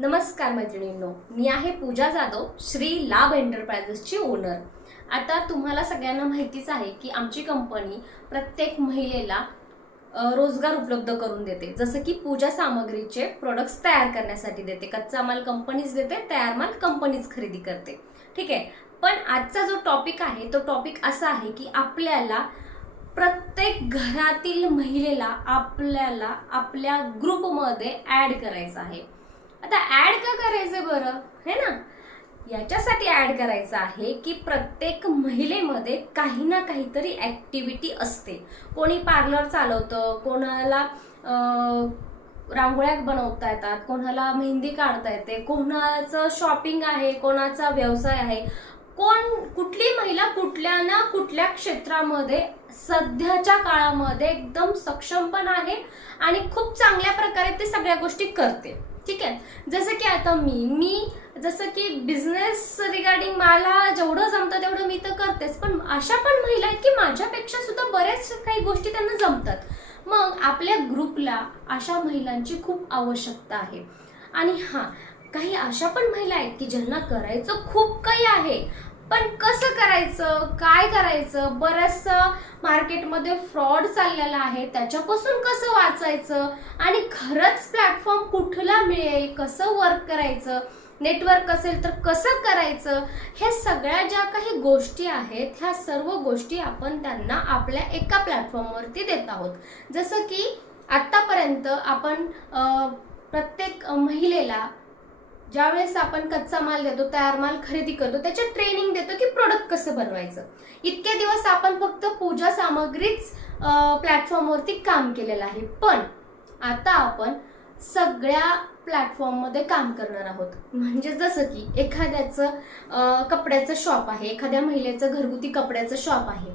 नमस्कार मैत्रिणींनो मी आहे पूजा जाधव श्री लाभ एंटरप्रायझेसची ओनर आता तुम्हाला सगळ्यांना माहितीच आहे की आमची कंपनी प्रत्येक महिलेला रोजगार उपलब्ध करून देते. जसं की पूजा सामग्रीचे प्रोडक्ट्स तयार करण्यासाठी देते कच्चा माल कंपनीज देते तयार माल कंपनीज खरेदी करते. ठीक आहे? पण आजचा जो टॉपिक आहे तो टॉपिक असा आहे की आपल्याला प्रत्येक घरातील महिलेला आपल्याला आपल्या ग्रुपमध्ये ॲड करायचं आहे. आता ऍड का करायचं बरं? है ना? याच्यासाठी ऍड करायचं आहे की प्रत्येक महिलेमध्ये काही ना काहीतरी ॲक्टिव्हिटी असते. कोणी पार्लर चालवतं कोणाला रांगोळ्या बनवता येतात कोणाला मेहंदी काढता येते कोणाचं शॉपिंग आहे कोणाचा व्यवसाय आहे. कोण कुठली महिला कुठल्या ना कुठल्या क्षेत्रामध्ये सध्याच्या काळामध्ये एकदम सक्षम पण आहे आणि खूप चांगल्या प्रकारे ते सगळ्या गोष्टी करते. ठीक आहे? जसं की आता मी मी जसं की बिझनेस रिगार्डिंग मला जेवढं जमतं तेवढं मी तर करतेच. पण अशा पण महिला आहेत की माझ्यापेक्षा सुद्धा बऱ्याच काही गोष्टी त्यांना जमतात. मग आपल्या ग्रुपला अशा महिलांची खूप आवश्यकता आहे. आणि हां काही अशा पण महिला आहेत की ज्यांना करायचं खूप काही आहे. पण कसं करायचं? काय करायचं? बरंचसं मार्केटमध्ये फ्रॉड चाललेला आहे. त्याच्यापासून कसं वाचायचं? आणि खरंच प्लॅटफॉर्म कुठला मिळेल? कसं वर्क करायचं? नेटवर्क असेल तर कसं करायचं? हे सगळ्या ज्या काही गोष्टी आहेत ह्या सर्व गोष्टी आपण त्यांना आपल्या एका प्लॅटफॉर्मवरती देत आहोत. जसं की आत्तापर्यंत आपण प्रत्येक महिलेला ज्यावेळेस आपण कच्चा माल देतो तयार माल खरेदी करतो त्याच्या ट्रेनिंग देतो की प्रोडक्ट कसं बनवायचं. इतके दिवस आपण फक्त पूजा सामग्रीच प्लॅटफॉर्मवरती काम केलेलं आहे. पण आता आपण सगळ्या प्लॅटफॉर्ममध्ये काम करणार आहोत. म्हणजे जसं की एखाद्याचं कपड्याचं शॉप आहे एखाद्या महिलेचं घरगुती कपड्याचं शॉप आहे.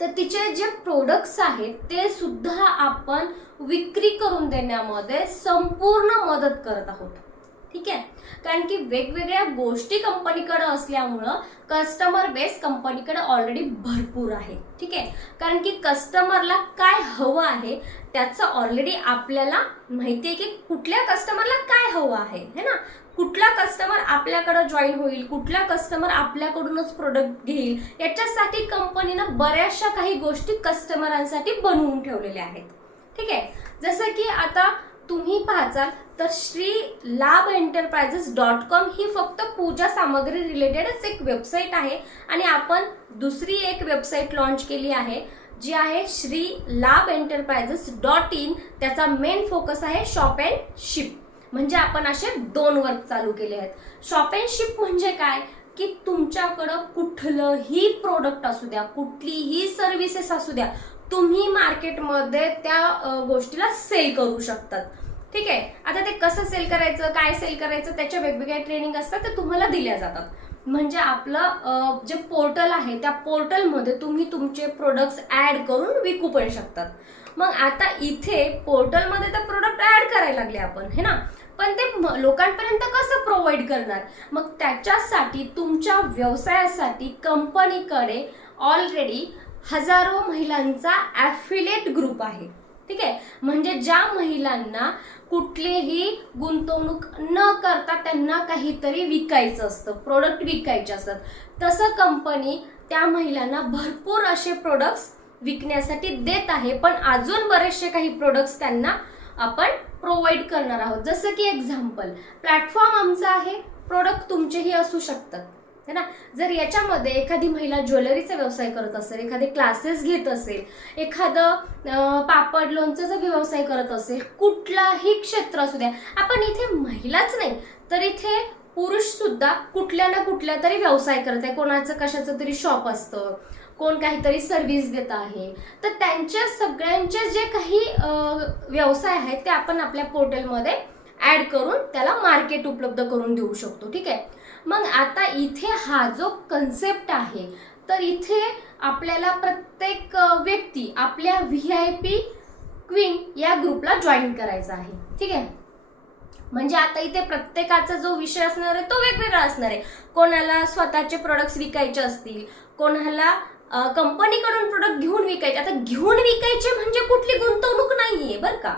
तर तिचे जे प्रोडक्ट्स आहेत ते सुद्धा आपण विक्री करून देण्यामध्ये संपूर्ण मदत करत आहोत. ठीक आहे? कारण की वेगवेगळ्या गोष्टी कंपनीकडं असल्यामुळं कस्टमर बेस कंपनीकडे ऑलरेडी भरपूर आहे. ठीक आहे? कारण की कस्टमरला काय हवं आहे त्याचं ऑलरेडी आपल्याला माहिती आहे की कुठल्या कस्टमरला काय हवं आहे है ना? कुठला कस्टमर आपल्याकडं जॉईन होईल कुठला कस्टमर आपल्याकडूनच प्रोडक्ट घेईल याच्यासाठी कंपनीनं बऱ्याचशा काही गोष्टी कस्टमरांसाठी बनवून ठेवलेल्या आहेत. ठीक आहे? जसं की आता तुम्ही पाहचाल तर Shri Labh enterprises dot com ही फक्त पूजा सामग्री रिलेटेडच एक वेबसाईट आहे. आणि आपण दुसरी एक वेबसाईट लॉन्च केली आहे जी आहे Shri Labh Enterprises dot in त्याचा मेन फोकस आहे शॉप अँड शिप म्हणजे आपण असे दोन वर्क चालू केले आहेत. शॉप अँड शिप म्हणजे काय? की तुमच्याकडं कुठलंही प्रोडक्ट असू द्या कुठलीही सर्व्हिसेस असू द्या तुम्ही मार्केटमध्ये त्या गोष्टीला सेल करू शकतात. ठीक आहे? आता ते कसं सेल करायचं काय सेल करायचं त्याच्या वेगवेगळ्या ट्रेनिंग असतात ते तुम्हाला दिल्या जातात. म्हणजे आपलं जे पोर्टल आहे त्या पोर्टलमध्ये तुम्ही तुमचे प्रोडक्ट्स ऍड करून विकू पण शकतात. मग आता इथे पोर्टलमध्ये तर प्रोडक्ट ऍड करायला लागले आपण हे ना? पण ते लोकांपर्यंत कसं प्रोव्हाइड करणार? मग त्याच्यासाठी तुमच्या व्यवसायासाठी कंपनीकडे ऑलरेडी हजारो महिलांचा ॲफिलेट ग्रुप आहे. ठीक आहे? म्हणजे ज्या महिलांना कुठलीही गुंतवणूक न करता त्यांना काहीतरी विकायचं असतं प्रोडक्ट विकायचे असतात. तसं कंपनी त्या महिलांना भरपूर असे प्रोडक्ट्स विकण्यासाठी देत आहे पण अजून बरेचसे काही प्रोडक्ट्स त्यांना आपण प्रोव्हाइड करणार आहोत. जसं की एक्झाम्पल प्लॅटफॉर्म आमचा आहे. प्रोडक्ट तुमचेही असू शकतात. है ना? जर याच्यामध्ये एखादी महिला ज्वेलरीचा व्यवसाय करत असेल एखादे क्लासेस घेत असेल एखादं पापड लोणचं जर व्यवसाय करत असेल कुठलाही क्षेत्र असू द्या आपण इथे महिलाच नाही तर इथे पुरुष सुद्धा कुठल्या ना कुठल्या तरी व्यवसाय करत आहे. कोणाचं कशाचं तरी शॉप असतं कोण काहीतरी सर्व्हिस देत आहे. तर त्यांच्या सगळ्यांचे जे काही व्यवसाय आहेत ते आपण आपल्या पोर्टलमध्ये ॲड करून त्याला मार्केट उपलब्ध करून देऊ शकतो. ठीक आहे? मग आता इथे हा जो कन्सेप्ट आहे तर इथे आपल्याला प्रत्येक व्यक्ती आपल्या व्ही आय पी क्वीन या ग्रुपला जॉईन करायचा आहे. ठीक आहे? म्हणजे आता इथे प्रत्येकाचा जो विषय असणार आहे तो वेगवेगळा असणार आहे. कोणाला स्वतःचे प्रोडक्ट्स विकायचे असतील कोणाला कंपनीकडून प्रोडक्ट घेऊन विकायचे. आता घेऊन विकायचे म्हणजे कुठली गुंतवणूक नाहीये बरं का?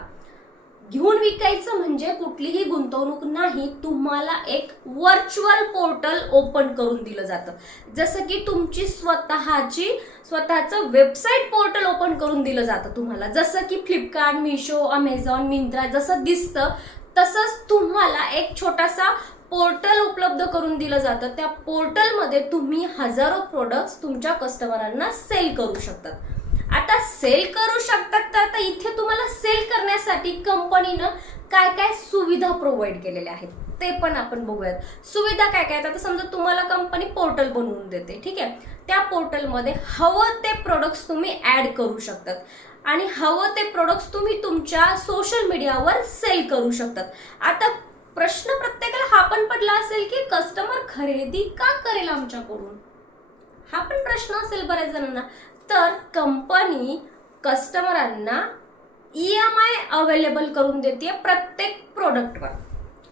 घेऊन विकायचं म्हणजे कुठलीही गुंतवणूक नाही तुम्हाला एक व्हर्च्युअल पोर्टल ओपन करून दिलं जातं. जसं की तुमची स्वतःची स्वतःचं वेबसाईट पोर्टल ओपन करून दिलं जातं तुम्हाला. जसं की फ्लिपकार्ट मिशो अमेझॉन मिंत्रा जसं दिसतं तसंच तुम्हाला एक छोटासा पोर्टल उपलब्ध करून दिलं जातं. त्या पोर्टलमध्ये तुम्ही हजारो प्रोडक्ट्स तुमच्या कस्टमरांना सेल करू शकतात. आता सेल करू शकतात तर आता इथे तुम्हाला सेल करण्यासाठी कंपनीनं काय काय सुविधा प्रोव्हाइड केलेल्या आहेत ते पण आपण बघूयात. सुविधा काय काय आता समजा तुम्हाला कंपनी पोर्टल बनवून देते ठीक आहे? त्या पोर्टलमध्ये हवं ते प्रोडक्ट्स तुम्ही ऍड करू शकतात. आणि हवं ते प्रोडक्ट्स तुम्ही तुमच्या सोशल मीडियावर सेल करू शकतात. आता प्रश्न प्रत्येकाला हा पण पडला असेल की कस्टमर खरेदी का करेल आमच्याकडून? हा पण प्रश्न असेल बऱ्याच जणांना. तर कंपनी कस्टमरांना ई एम आय अवेलेबल करून देते प्रत्येक प्रोडक्टवर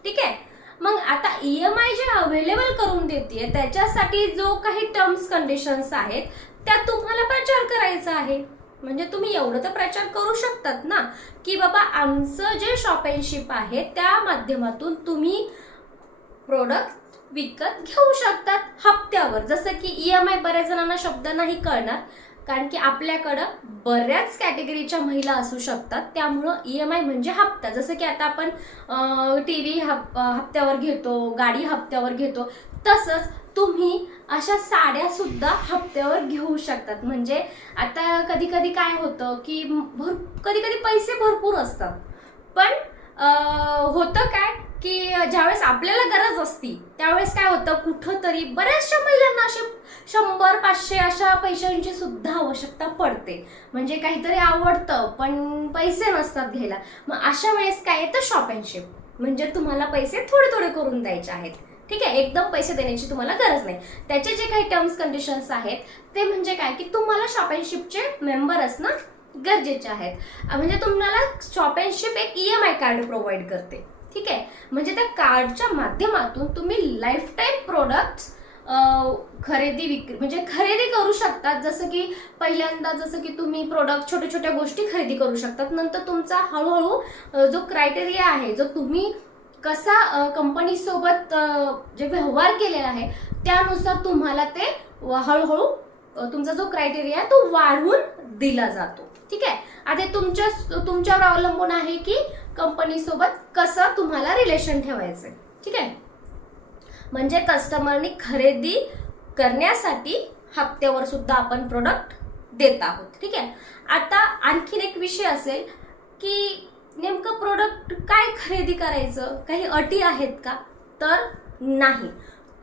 ठीक आहे? मग आता ई एम आय जे अवेलेबल करून देते त्याच्यासाठी जो काही टर्म्स कंडिशन्स आहेत त्या तुम्हाला प्रचार करायचा आहे. म्हणजे तुम्ही एवढं तर प्रचार करू शकतात ना? की बाबा आमचं जे शॉपिंगशिप आहे त्या माध्यमातून तुम्ही प्रोडक्ट विकत घेऊ शकतात हप्त्यावर. जसं की ई एम आय बऱ्याच जणांना शब्द नाही कळणार कारण की आपल्याकडं बऱ्याच कॅटेगरीच्या महिला असू शकतात. त्यामुळं ई एम आय म्हणजे हप्ता. जसं की आता आपण टी व्ही हप हप्त्यावर घेतो गाडी हप्त्यावर घेतो तसंच तुम्ही अशा साड्यासुद्धा हप्त्यावर घेऊ शकतात. म्हणजे आता कधी कधी काय होतं की भर कधी कधी पैसे भरपूर असतात. पण होतं काय? की ज्यावेळेस आपल्याला गरज असती त्यावेळेस काय होतं कुठंतरी बऱ्याचशा महिलांना असे शंभर पाचशे अशा पैशांची सुद्धा आवश्यकता पडते. म्हणजे काहीतरी आवडतं पण पैसे नसतात घ्यायला. मग अशा वेळेस काय येतं शॉपिंगशिप म्हणजे तुम्हाला पैसे थोडे थोडे करून द्यायचे आहेत. ठीक आहे? एकदम पैसे देण्याची तुम्हाला गरज नाही. त्याचे जे काही टर्म्स कंडिशन्स आहेत ते म्हणजे काय? की तुम्हाला शॉपिंगशिपचे मेंबर असणं गरजेचे आहेत. म्हणजे तुम्हाला शॉपिंगशिप एक E M I card provide करते. ठीक आहे? म्हणजे त्या कार्डच्या माध्यमातून तुम्ही लाईफटाईम प्रोडक्ट्स खरेदी विक्री म्हणजे खरेदी करू शकतात. जसं की पहिल्यांदा जसं की तुम्ही प्रोडक्ट छोट्या छोट्या गोष्टी खरेदी करू शकतात. नंतर तुमचा हळूहळू जो क्रायटेरिया आहे जो तुम्ही कसा कंपनीसोबत जे व्यवहार केलेला आहे त्यानुसार तुम्हाला ते हळूहळू तुमचा जो क्रायटेरिया आहे तो वाढवून दिला जातो. ठीक आहे? आता तुमच्या तुमच्यावर अवलंबून आहे की कंपनीसोबत कसं तुम्हाला रिलेशन ठेवायचं ठीक आहे? म्हणजे कस्टमरनी खरेदी करण्यासाठी हप्त्यावर सुद्धा आपण प्रोडक्ट देत आहोत. ठीक आहे? आता आणखीन एक विषय असेल की नेमकं प्रोडक्ट काय खरेदी करायचं? काही अटी आहेत का? तर नाही.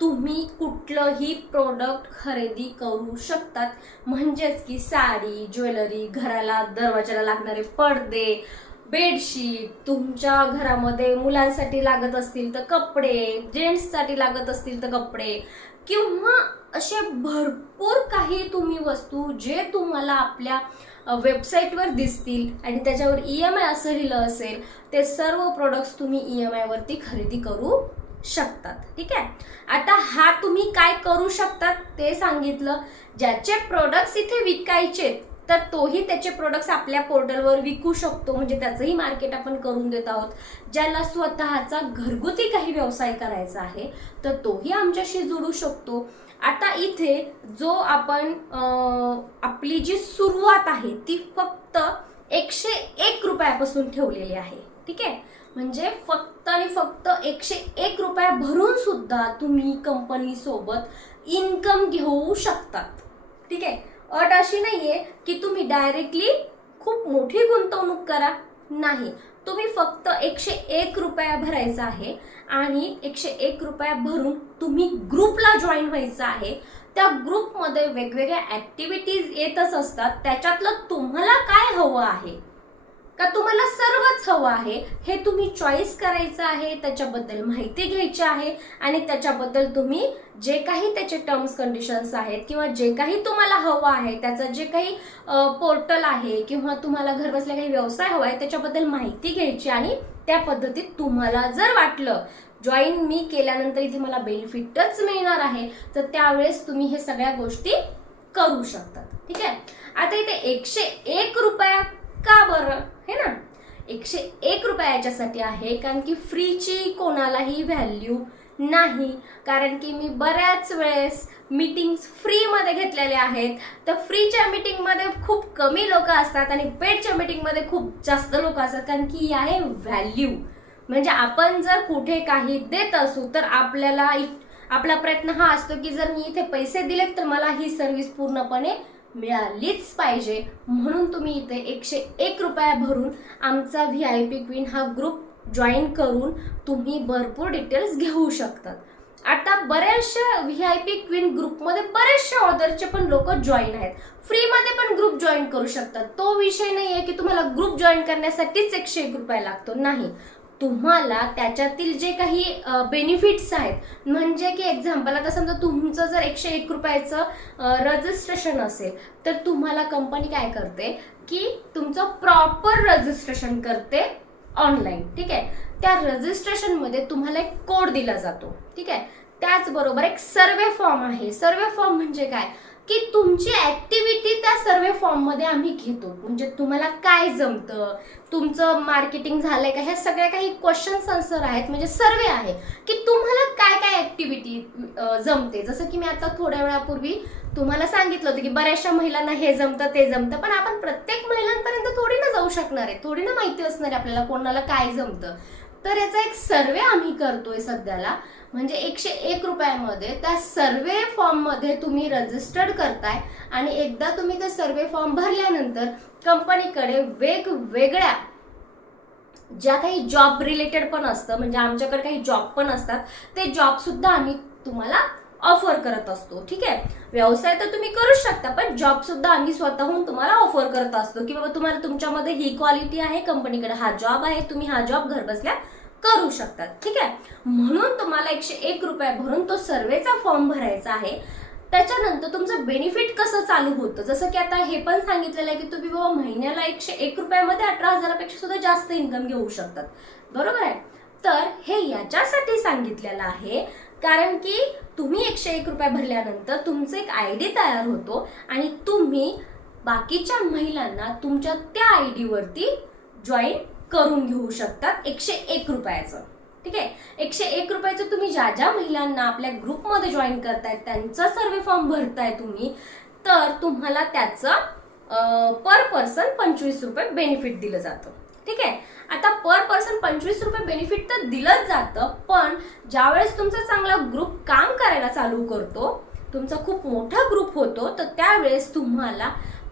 तुम्ही कुठलंही प्रोडक्ट खरेदी करू शकतात. म्हणजेच की साडी ज्वेलरी घराला दरवाजाला लागणारे पडदे बेडशीट तुमच्या घरामध्ये मुलांसाठी लागत असतील तर कपडे जेंट्ससाठी लागत असतील तर कपडे किंवा असे भरपूर काही तुम्ही वस्तू जे तुम्हाला आपल्या वेबसाईटवर दिसतील आणि त्याच्यावर ई एम आय असं लिहिलं असेल ते सर्व प्रोडक्ट्स तुम्ही ई एम आयवरती खरेदी करू शकतात. ठीक आहे? आता हा तुम्ही काय करू शकतात ते सांगितलं. ज्याचे प्रोडक्ट्स इथे विकायचे तर तोही त्याचे प्रोडक्ट्स आपल्या पोर्टलवर विकू शकतो. म्हणजे त्याचंही मार्केट आपण करून देत आहोत. ज्याला स्वतःचा घरगुती काही व्यवसाय करायचा आहे तर तोही आमच्याशी जुळू शकतो. आता इथे जो आपण आपली जी सुरुवात आहे ती फक्त एकशे एक रुपयापासून ठेवलेली आहे. ठीक आहे? म्हणजे फक्त आणि फक्त एकशे एक रुपया भरून सुद्धा तुम्ही कंपनी सोबत इन्कम घेऊ शकतात. ठीक आहे? अट अशी नाही आहे की तुम्ही डायरेक्टली खूप मोठी गुंतवणूक करा. नाही. तुम्ही फक्त एकशे एक रुपया भरायचा आहे आणि एकशे एक रुपया भरून तुम्ही ग्रुपला जॉईन व्हायचं आहे. त्या ग्रुपमध्ये वेगवेगळ्या ॲक्टिव्हिटीज येतच असतात. त्याच्यातलं तुम्हाला काय हवं आहे? का तुम्हाला सर्वच हवं आहे? हे तुम्ही चॉईस करायचं आहे त्याच्याबद्दल माहिती घ्यायची आहे आणि त्याच्याबद्दल तुम्ही जे काही त्याचे टर्म्स कंडिशन्स आहेत किंवा जे काही तुम्हाला हवं आहे त्याचं जे काही पोर्टल आहे किंवा तुम्हाला घर बसल्या काही व्यवसाय हवा आहे त्याच्याबद्दल माहिती घ्यायची आणि त्या पद्धतीत तुम्हाला जर वाटलं जॉईन मी केल्यानंतर इथे मला बेनिफिटच मिळणार आहे तर त्यावेळेस तुम्ही हे सगळ्या गोष्टी करू शकतात ठीक आहे? आता इथे एकशे एक रुपया का बरं? हे ना? एकशे एक रुपया याच्यासाठी आहे कारण की फ्रीची कोणालाही व्हॅल्यू नाही. कारण की मी बऱ्याच वेळेस मीटिंग्स फ्रीमध्ये घेतलेल्या आहेत. तर फ्रीच्या मीटिंगमध्ये खूप कमी लोक असतात आणि पेडच्या मीटिंगमध्ये खूप जास्त लोक असतात कारण की ही आहे व्हॅल्यू म्हणजे आपण जर कुठे काही देत असू तर आपल्याला आपला प्रयत्न हा असतो की जर मी इथे पैसे दिलेत तर मला ही सर्व्हिस पूर्णपणे मिळालीच पाहिजे. म्हणून तुम्ही इथे एकशे एक रुपया भरून आमचा व्ही आय पी क्वीन हा ग्रुप जॉईन करून तुम्ही भरपूर डिटेल्स घेऊ शकतात. आता बऱ्याचशा व्ही आय पी क्वीन ग्रुपमध्ये बरेचशा ऑर्डरचे पण लोक जॉईन आहेत. फ्रीमध्ये पण ग्रुप जॉईन करू शकतात. तो विषय नाही आहे की तुम्हाला ग्रुप जॉईन करण्यासाठीच एकशे एक रुपया लागतो. नाही. तुम्हाला त्याच्यातील जे काही बेनिफिट्स आहेत म्हणजे की एक्झाम्पल आता समजा तुमचं जर एकशे एक रुपयाचं रजिस्ट्रेशन असेल तर तुम्हाला कंपनी काय करते की तुमचं प्रॉपर रजिस्ट्रेशन करते ऑनलाईन ठीक आहे? त्या रजिस्ट्रेशनमध्ये तुम्हाला एक कोड दिला जातो ठीक आहे? त्याचबरोबर एक सर्वे फॉर्म आहे. सर्वे फॉर्म म्हणजे काय? की तुमची ॲक्टिव्हिटी त्या सर्वे फॉर्ममध्ये आम्ही घेतो. म्हणजे तुम्हाला काय जमतं? तुमचं मार्केटिंग झालंय का? ह्या सगळ्या काही क्वेश्चन्स आन्सर आहेत. म्हणजे सर्वे आहे. की तुम्हाला काय काय ॲक्टिव्हिटी जमते? जसं की मी आता थोड्या वेळापूर्वी तुम्हाला सांगितलं होतं की बऱ्याचशा महिलांना हे जमतं ते जमतं पण आपण प्रत्येक महिलांपर्यंत थोडी ना जाऊ शकणार आहे. थोडी ना माहिती असणार आहे आपल्याला कोणाला काय जमतं. तर याचा एक सर्वे आम्ही करतोय सध्याला. म्हणजे एकशे एक रुपयामध्ये त्या सर्वे फॉर्ममध्ये तुम्ही रजिस्टर्ड करताय आणि एकदा तुम्ही ते सर्वे फॉर्म भरल्यानंतर कंपनीकडे वेगवेगळ्या ज्या काही जॉब रिलेटेड पण असतं म्हणजे आमच्याकडे काही जॉब पण असतात ते जॉबसुद्धा आम्ही तुम्हाला ऑफर करत असतो ठीक आहे? व्यवसाय तर तुम्ही करू शकता पण जॉब सुद्धा आम्ही स्वतःहून तुम्हाला ऑफर करत असतो की बाबा तुम्हाला तुमच्यामध्ये ही क्वालिटी आहे कंपनीकडे हा जॉब आहे तुम्ही हा जॉब घरबसल्या करू शकतात. ठीक आहे? म्हणून तुम्हाला एकशे एक रुपये भरून तो सर्वेचा फॉर्म भरायचा आहे. त्याच्यानंतर तुमचं बेनिफिट कसं चालू होतं? जसं की आता हे पण सांगितलेलं आहे की तुम्ही बाबा महिन्याला एकशे एक रुपयामध्ये अठरा हजारापेक्षा सुद्धा जास्त इन्कम घेऊ शकतात. बरोबर आहे? तर हे याच्यासाठी सांगितलेलं आहे कारण की तुम्ही एकशे एक रुपये भरल्यानंतर तुमचं एक आय डी तयार होतो आणि तुम्ही बाकीच्या महिलांना तुमच्या त्या आय डीवरती जॉईन करून घेऊ शकतात एकशे एक रुपयाचं. ठीक आहे? एकशे एक रुपयाचं तुम्ही ज्या ज्या महिलांना आपल्या ग्रुपमध्ये जॉईन करताय त्यांचा सर्वे फॉर्म भरताय तुम्ही तर तुम्हाला त्याचं पर पर्सन पंचवीस रुपये बेनिफिट दिलं जातं. ठीक आहे? आता पर पर्सन पंचवीस रुपये बेनिफिट तर दिलंच जातं पण ज्यावेळेस तुमचा चांगला ग्रुप काम करायला चालू करतो तुमचा खूप मोठा ग्रुप होतो तर त्यावेळेस तुम्हाला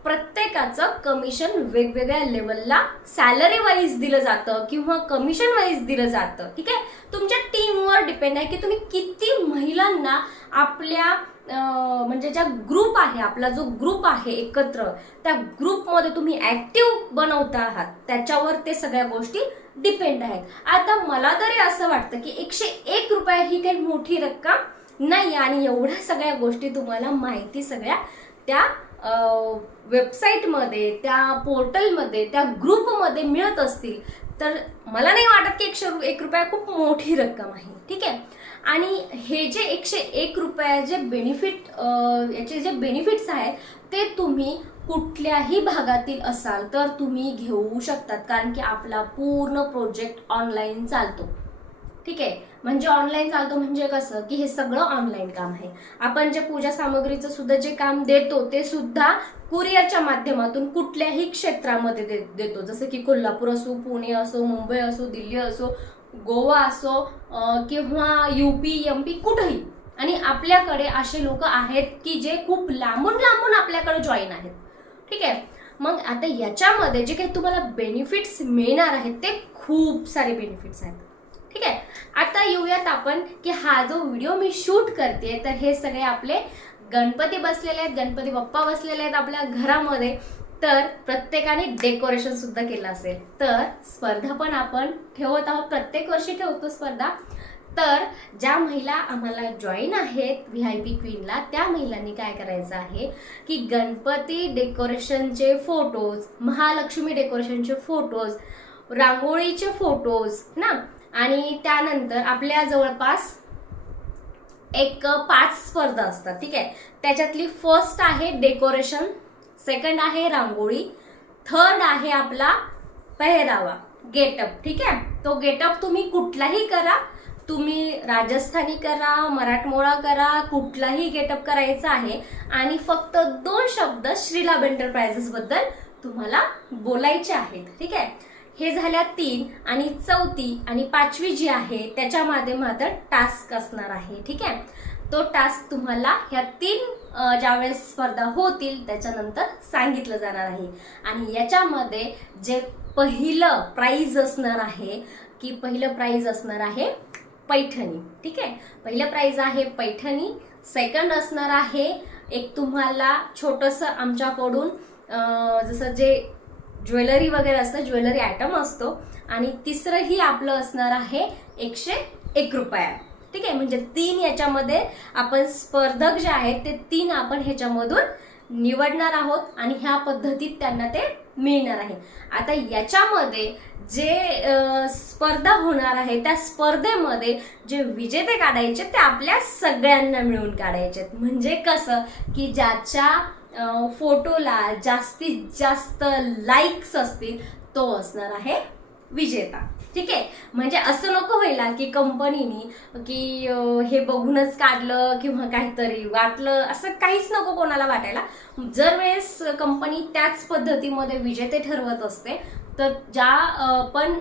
प्रत्येकाचं कमिशन वेगवेगळ्या लेवलला सॅलरी वाईज दिलं जातं किंवा कमिशन वाईज दिलं जातं. ठीक आहे? तुमच्या टीमवर डिपेंड आहे की तुम्ही किती महिलांना आपल्या म्हणजे ज्या ग्रुप आहे आपला जो ग्रुप आहे एकत्र त्या ग्रुपमध्ये तुम्ही ॲक्टिव्ह बनवता आहात. त्याच्यावर ते सगळ्या गोष्टी डिपेंड आहेत. आता मला तरी असं वाटतं की एकशे एक रुपये ही काही मोठी रक्कम नाही आणि एवढ्या सगळ्या गोष्टी तुम्हाला माहिती सगळ्या त्या वेबसाईटमध्ये त्या पोर्टलमध्ये त्या ग्रुपमध्ये मिळत असतील तर मला नाही वाटत की एकशे रु- एक रुपया खूप मोठी रक्कम आहे. ठीक आहे? आणि हे जे एकशे एक रुपया जे बेनिफिट याचे जे बेनिफिट्स आहेत ते तुम्ही कुठल्याही भागातील असाल तर तुम्ही घेऊ शकतात. कारण की आपला पूर्ण प्रोजेक्ट ऑनलाईन चालतो. ठीक आहे? म्हणजे ऑनलाईन चालतो म्हणजे कसं? की हे सगळं ऑनलाईन काम आहे. आपण जे पूजा सामग्रीचं सुद्धा जे काम देतो ते सुद्धा कुरिअरच्या माध्यमातून कुठल्याही क्षेत्रामध्ये दे- देतो. जसं की कोल्हापूर असो पुणे असो मुंबई असो दिल्ली असो गोवा असो किंवा किंवा पी एम पी कुठंही. आणि आपल्याकडे असे लोक आहेत की जे खूप लांबून लांबून आपल्याकडे जॉईन आहेत. ठीक आहे? मग आता याच्यामध्ये जे काही तुम्हाला बेनिफिट्स मिळणार आहेत ते खूप सारे बेनिफिट्स आहेत. येऊयात आपण की हा जो व्हिडिओ मी शूट करते तर हे सगळे आपले गणपती बसलेले आहेत गणपती बाप्पा बसलेले आहेत आपल्या घरामध्ये. तर प्रत्येकाने डेकोरेशन सुद्धा केलं असेल. तर स्पर्धा पण आपण ठेवत आहोत प्रत्येक वर्षी ठेवतो स्पर्धा. तर ज्या महिला आम्हाला जॉईन आहेत व्ही आय पी क्वीनला त्या महिलांनी काय करायचं आहे की गणपती डेकोरेशनचे फोटोज महालक्ष्मी डेकोरेशनचे फोटोज रांगोळीचे फोटोज ना? आणि त्यानंतर आपल्या जवळपास एक पाच स्पर्धा असतात ठीक आहे? त्याच्यातली फर्स्ट आहे डेकोरेशन सेकंड आहे रांगोळी थर्ड आहे आपला पेहरावा गेटअप ठीक आहे? तो गेटअप तुम्ही कुठलाही करा तुम्ही राजस्थानी करा मराठमोळा करा कुठलाही गेटअप करायचा आहे आणि फक्त दोन शब्द श्रीलाभ एंटरप्रायझेसबद्दल तुम्हाला बोलायचे आहेत ठीक आहे? हे झाल्या तीन आणि चौथी आणि पाचवी जी आहे त्याच्यामध्ये मात्र टास्क असणार आहे ठीक आहे? तो टास्क तुम्हाला ह्या तीन ज्यावेळेस स्पर्धा होतील त्याच्यानंतर सांगितलं जाणार आहे. आणि याच्यामध्ये जे पहिलं प्राईज असणार आहे की पहिलं प्राईज असणार आहे पैठणी ठीक आहे? पहिलं प्राईज आहे पैठणी सेकंड असणार आहे एक तुम्हाला छोटंसं आमच्याकडून जसं जे ज्वेलरी वगैरे असतं ज्वेलरी आयटम असतो. आणि तिसरंही आपलं असणार आहे एकशे एक रुपया. ठीक आहे? म्हणजे तीन याच्यामध्ये आपण स्पर्धक जे आहेत ते तीन आपण ह्याच्यामधून निवडणार आहोत आणि ह्या पद्धतीत त्यांना ते मिळणार आहे. आता याच्यामध्ये जे स्पर्धा होणार आहे त्या स्पर्धेमध्ये जे विजेते काढायचे ते आपल्या सगळ्यांना मिळून काढायचे म्हणजे कसं? की ज्याच्या फोटोला जास्तीत जास्त लाईक्स असतील तो असणार आहे विजेता. ठीक आहे? म्हणजे असं नको व्हायला की कंपनीनी की हे बघूनच काढलं किंवा काहीतरी वाटलं असं काहीच नको कोणाला वाटायला. जर वेळेस कंपनी त्याच पद्धतीमध्ये विजेते ठरवत असते तर ज्या पण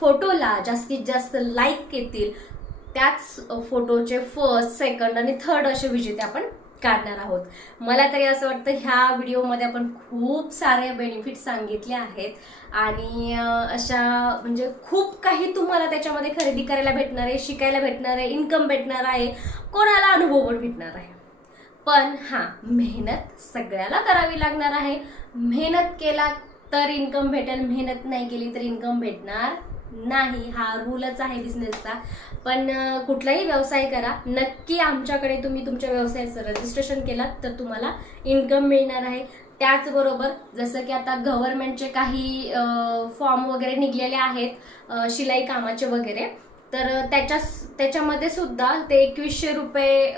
फोटोला जास्तीत जास्त लाईक येतील त्याच फोटोचे फर्स्ट सेकंड आणि थर्ड असे विजेते आपण काढणार आहोत. मला तरी असं वाटतं ह्या व्हिडिओमध्ये आपण खूप सारे बेनिफिट सांगितले आहेत. आणि अशा म्हणजे खूप काही तुम्हाला त्याच्यामध्ये खरेदी करायला भेटणार आहे शिकायला भेटणार आहे इन्कम भेटणार आहे कोणाला अनुभव पण भेटणार आहे. पण हां मेहनत सगळ्याला करावी लागणार आहे. मेहनत केला तर इन्कम भेटेल मेहनत नाही केली तर इन्कम भेटणार नाही हा रूलच आहे बिझनेसचा पण कुठलाही व्यवसाय करा. नक्की आमच्याकडे तुम्ही तुमच्या व्यवसायाचं रजिस्ट्रेशन केलात तर तुम्हाला इन्कम मिळणार आहे. त्याचबरोबर जसं की आता गव्हर्नमेंटचे काही फॉर्म वगैरे निघलेले आहेत शिलाई कामाचे वगैरे तर त्याच्या त्याच्यामध्ये सुद्धा ते एकवीसशे रुपये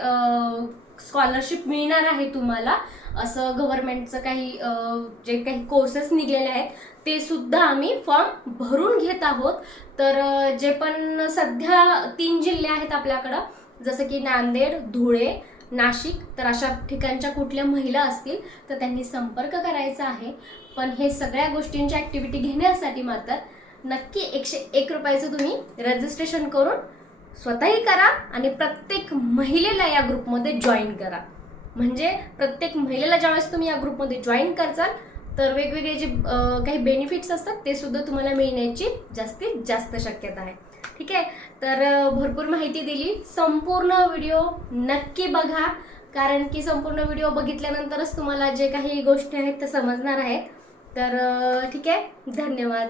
स्कॉलरशिप मिळणार आहे तुम्हाला. असं गव्हर्नमेंटचं काही जे काही कोर्सेस निघलेले आहेत ते सुद्धा आम्ही फॉर्म भरून घेत आहोत. तर जे पण सध्या तीन जिल्हे आहेत आपल्याकडं जसं की नांदेड धुळे नाशिक तर अशा ठिकाणच्या कुठल्या महिला असतील तर त्यांनी संपर्क करायचा आहे. पण हे सगळ्या गोष्टींची ॲक्टिव्हिटी घेण्यासाठी मात्र नक्की एकशे एक रुपयाचं तुम्ही रजिस्ट्रेशन करून स्वतःही करा आणि प्रत्येक महिलेला या ग्रुपमध्ये जॉईन करा. म्हणजे प्रत्येक महिलेला ज्यावेळेस तुम्ही या ग्रुपमध्ये जॉईन करचाल तर वेगवेगळे जे काही बेनिफिट्स असतात ते सुद्धा तुम्हाला मिळण्याची जास्तीत जास्त शक्यता आहे. ठीक आहे? तर भरपूर माहिती दिली. संपूर्ण व्हिडिओ नक्की बघा. कारण की संपूर्ण व्हिडिओ बघितल्यानंतरच तुम्हाला जे काही गोष्टी आहेत त्या समजणार आहेत. तर ठीक आहे? धन्यवाद.